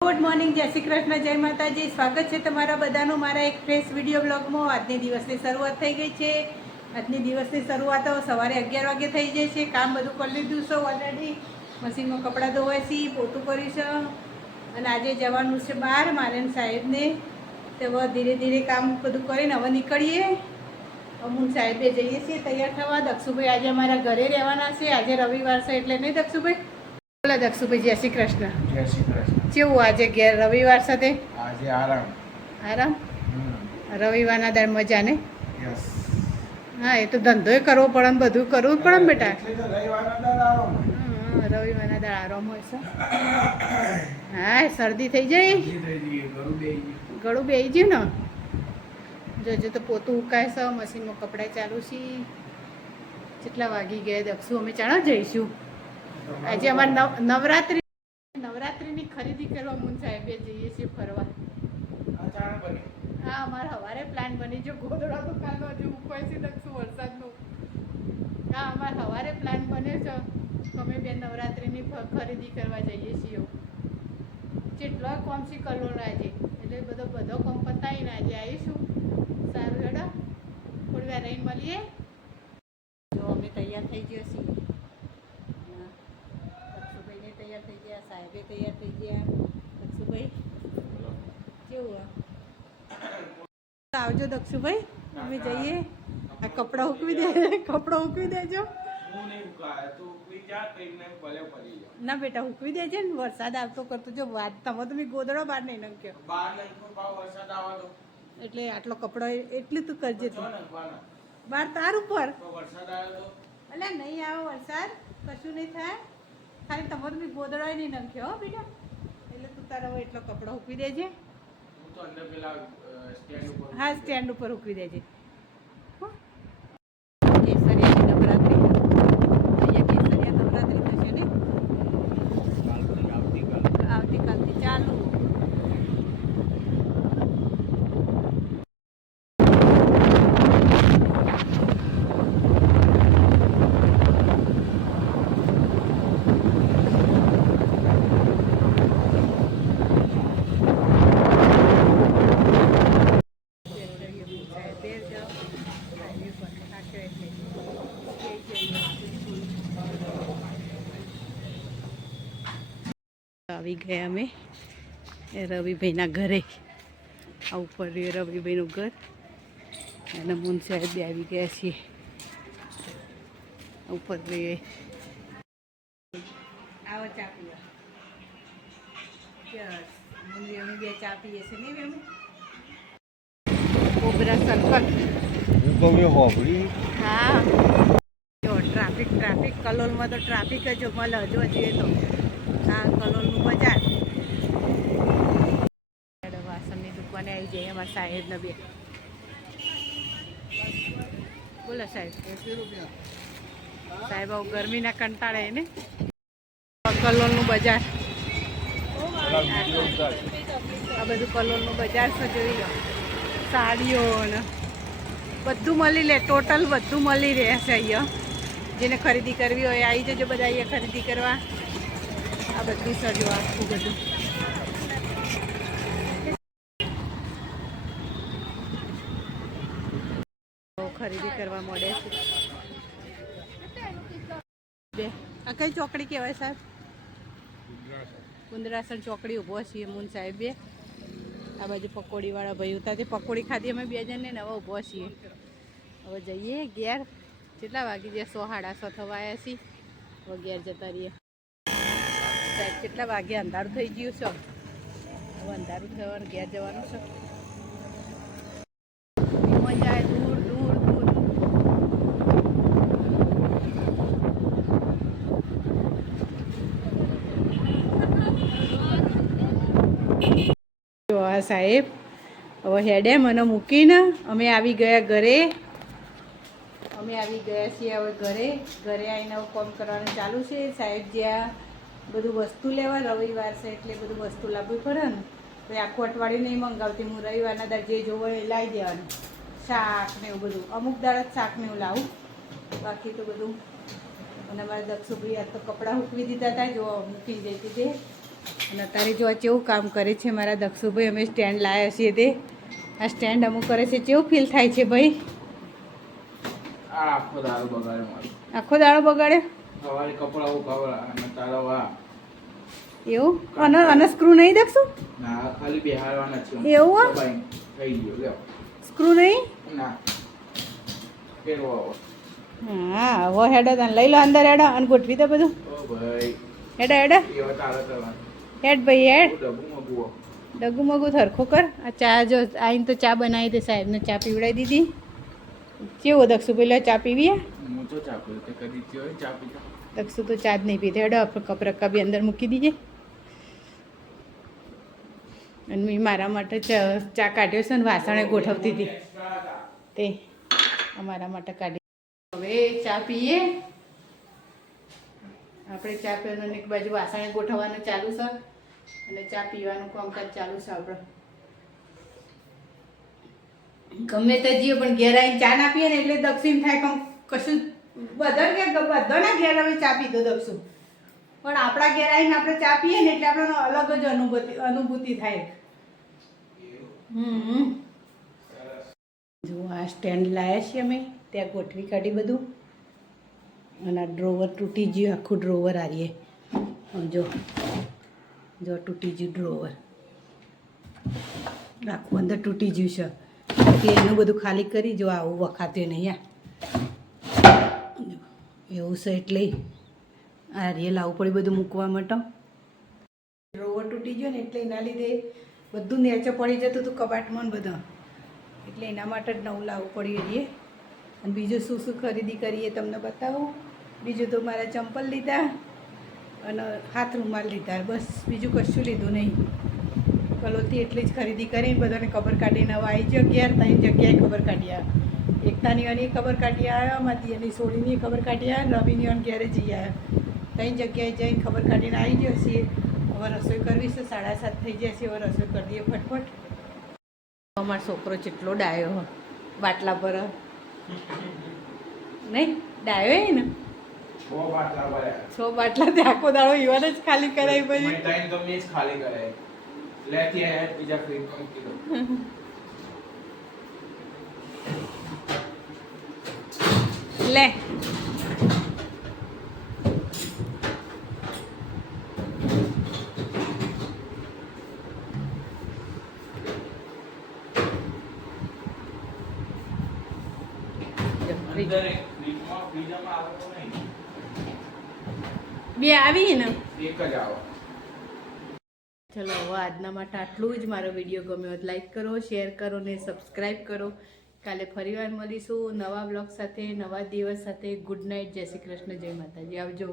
Good morning, જય શ્રી કૃષ્ણ, જય માતાજી. સ્વાગત છે તમારા બધાનું મારા એક ફ્રેશ વિડીયો બ્લોગમાં. આજની દિવસની શરૂઆત થઈ ગઈ છે. આજની દિવસની શરૂઆત સવારે 11 વાગે થઈ જાય છે. કામ બધું કરી લીધું છે ઓલરેડી. મશીનમાં કપડાં ધોવાય છે, પોતું કર્યું છે અને આજે જવાનું છે બહાર મારે સાહેબને. તો હવે ધીરે ધીરે કામ બધું કરીને હવે નીકળીએ. અમુન સાહેબે જઈએ છીએ તૈયાર થવા. દક્ષુભાઈ આજે અમારા ઘરે રહેવાના છે. આજે રવિવાર છે એટલે નહીં દક્ષુભાઈ? બોલો દક્ષુભાઈ, જય શ્રી કૃષ્ણ. જય શ્રી કૃષ્ણ. કેવું આજે ઘેર રવિવાર સાથે? આજે આરામ. આરામ? રવિવારના દર મજા ને? યસ. હા, એ તો ધંધોય કરવો પડે ને બધું કરવું પડે ને બેટા. એટલે તો રવિવારના દાડા આરામ. રવિવારના દર આરામ હોય છે. હા, શરદી થઈ જાય, ગળું બેસી ગયું ને. જોજો તો પોતું ઉકાય છે, મશીનમાં કપડાં ચાલુ છે. કેટલા વાગી ગયા દક્ષુ? અમે ચાણા જઈશું આજે અમારે નવરાત્રિની ખરીદી કરવા મુન સાહેબે જઈએ છીએ ફરવા. હા, અમારે સવારે પ્લાન બની જો ગોદડા દુકાનનો હજુ ઉપાય છે દક્ષુ વરસાદનું. હા, અમારે સવારે પ્લાન બન્યો છે તો અમે બે નવરાત્રિની ખરીદી કરવા જઈએ છીએ. જેટલો કોમ છે કલોલ આજે એટલે બધો કોમ પતાવીને આજે આવીશું. સારું હેડો, થોડી વાર રહીને મળીએ. જો અમે તૈયાર થઈ ગયા છીએ. દક્ષુભાઈને તૈયાર થઈ ગયા, સાહેબે તૈયાર થઈ ગયા. દક્ષુભાઈ કેવું? આવજો દક્ષુભાઈ, અમે જઈએ. આ કપડાં હૂકવી દેજો. ના બેટા, હૂકવી દેજે ને. વરસાદ આવતો કરતો જો વાત તમે તો ગોદડો બહાર નહીં નાખ્યો એટલે આટલો કપડો એટલી તું કરજે. તું બહાર તાર ઉપર એટલે નહીં આવે વરસાદ, કશું નહીં થાય. ખાલી તમારો બી ગોદડો નહીં નાખ્યો હો બેટા. એટલે તું તારા એટલો કપડો હૂકવી દેજે. હા, સ્ટેન્ડ ઉપર ઉકવી દેજે. કેસરિયાની નવરાત્રિ, અહીંયા કેસરિયા નવરાત્રિ થશે ને આવતીકાલથી ચાલુ. આવી ગયા અમે રવિભાઈના ઘરે. આ ઉપર રવિભાઈનું ઘર અને મુન સાહેબ બી આવી ગયા છીએ ઉપર. આવો ચા પીવા. અમે બે ચા પીએ છીએ નહીં અમે. Cobra circle. હા, જો ટ્રાફિક કલોલમાં તો ટ્રાફિક જ મળે. હજુ જઈએ તો આ કલોલનું બજાર. વાસણની દુકાને આવી જઈએ અમારા સાહેબને બે. બોલો સાહેબ. સાહેબ આવું ગરમીના કંટાળે ને. કલોલનું બજાર, આ બધું કલોલનું બજાર છે. જોઈ લો, સાડીઓ ને બધું મળી લે. ટોટલ બધું મળી રહેશે અહીંયા. જેને ખરીદી કરવી હોય આવી જજો બધા અહીંયા ખરીદી કરવા. આ બધું સજો આખું બધું. ખરીદી કરવા મળે છે. આ કઈ ચોકડી કહેવાય સાહેબ? કુંદરાસણ ચોકડી ઊભો છીએ મુન સાહેબ બે. આ બાજુ પકોડીવાળા ભાઈ ઉતારથી પકોડી ખાધી અમે બે જણને ને હવે ઊભો છીએ. હવે જઈએ ઘેર. કેટલા વાગી જાય? 6:30 થવા આવ્યા છીએ. હવે ઘેર જતા રહીએ. સાહેબ કેટલા વાગે? અંધારું થઈ ગયું છે. હવે અંધારું થવાનું ઘેર જવાનું છે. મજા આવે દૂર દૂર દૂર. આ સાહેબ હવે હેડે મને મૂકીને અમે આવી ગયા ઘરે. અમે આવી ગયા છીએ હવે ઘરે. ઘરે આવીને હવે કામ કરવાનું ચાલુ છે. સાહેબ જ્યાં બધું વસ્તુ લેવા, રવિવાર છે એટલે બધું વસ્તુ લાવવી પડે ને. તો આખું અઠવાડિયું નહીં મંગાવતી હું. રવિવારના દર જે જોવો એ લાવી દેવાનું. શાક ને એવું બધું. અમુક દાળ જ શાક ને એવું લાવું, બાકી તો બધું. અને અમારા દક્ષુભાઈ આજ તો કપડાં મૂકવી દીધા હતા. જો મૂકી જતી તે અને અત્યારે જો આ કેવું કામ કરે છે મારા દક્ષુભાઈ. અમે સ્ટેન્ડ લાવ્યા છીએ તે આ સ્ટેન્ડ અમુક કરે છે. કેવું ફીલ થાય છે ભાઈ? આ આખો દારૂ બગાડે મારું. આખો દાડો બગાડે સવારે કપડાં ઉકાવડા અને તારા વા. એવું? અને સ્ક્રૂ નહીં દક્ષું? ના ખાલી બેહારવાના છે. એવું હો? દબાઈને થઈ ગયો લ્યો. સ્ક્રૂ નહીં? ના ફેરવો આવો. હા હો હેડો તને લઈ લો અંદર હેડો અને ગોઠવી દો બધું. ઓ ભાઈ હેડો હેડો એવા તારા કરવાનું. હેડ ભાઈ હેડ. ડબુ મગુઓ. ડગુ મગુ થરખો કર. આ ચા જો આવીને તો ચા બનાવી દે. સાહેબને ચા પીવડાવી દીધી. કેવો દક્ષુ પેલા ચા પીવી? હું તો ચા પીવું તે કદી થયો હોય ચા પીતા. દક્ષુ તો ચા જ નહીં પીતે. હેડો આપણે કપ રક્કા બી અંદર મૂકી દીજે. અને મેં મારા માટે ચા કાઢ્યો છે ને વાસણે ગોઠવતી હતી તે અમારા માટે કાઢી. હવે ચા પીએ આપણે. ચા પીવાનું એક બાજુ વાસણે ગોઠવવાનું ચાલુ છે અને ચા પીવાનું કામકાજ ચાલુ છે આપણે. ગમે તે જઈએ પણ ઘેર આવીને ચા ના પીએ ને એટલે દક્ષિણ થાય કશું બધાના ઘેર હવે ચા પીધો દક્ષું. પણ આપણા ઘેર આવીને આપણે ચા પીએ ને એટલે આપણને અલગ જ અનુભૂતિ થાય. જો આ સ્ટેન્ડ લાવ્યા છીએ અમે. ત્યાં ગોઠવી કાઢી બધું. અને આ ડ્રોવર તૂટી ગયું. આખું ડ્રોવર આવીએ જો તૂટી ગયું ડ્રોવર. આખું અંદર તૂટી ગયું છે એટલે એનું બધું ખાલી કરી જો. આવું વખાતું નહીં એવું છે એટલે આ રીએ લાવવું પડ્યું બધું મૂકવા માટે. ડ્રોવર તૂટી ગયો ને એટલે એના લીધે બધું નેચે પડી જતું હતું કબાટમાં ને બધા. એટલે એના માટે જ નવું લાવવું પડ્યું રીએ. અને બીજું શું શું ખરીદી કરીએ તમને બતાવું. બીજું તો મારા ચંપલ લીધા અને હાથ રૂમાલ લીધા. બસ બીજું કશું લીધું નહીં. કલોથી એટલી જ ખરીદી કરીને બધાને ખબર કાઢી નવા આવી ગયો. 3 જગ્યાએ ખબર કાઢી આવ્યા. એકતાની અને ખબર કાઢી આવ્યા. મારી એની સોળીની ખબર કાઢી આવ્યા. રવિની અને ઘેરે જઈ આવ્યા. 3 જગ્યાએ જઈને ખબર કાઢીને આવી ગયો છીએ. હવે રસોઈ કરવી છે. 7:30 થઈ ગયા છે. હવે રસોઈ કરી દઈએ ફટફટ. અમારો છોકરો જેટલો ડાયો બાટલા પર નહીં ડાયો ને 6 બાટલા ભર્યા. 6 બાટલા તે આખો દાડો ઈવાને જ ખાલી કરાવી પછી. મેં ટાઈમ તો મેં જ ખાલી કરાય. લેતી આયા બીજા ફ્રીજમાં મૂકી દો. લે અંદર એક ફ્રીજમાં આવે તો નહીં. બે આવી ને એક જ આવે. ચલો હવે આજના માટે આટલું જ. મારો વિડીયો ગમ્યો હોય લાઈક કરો, શેર કરો ને સબસ્ક્રાઈબ કરો. કાલે ફરીવાર મળીશું નવા બ્લોગ સાથે, નવા દિવસ સાથે. Good night. જય શ્રી કૃષ્ણ. જય માતાજી. આવજો.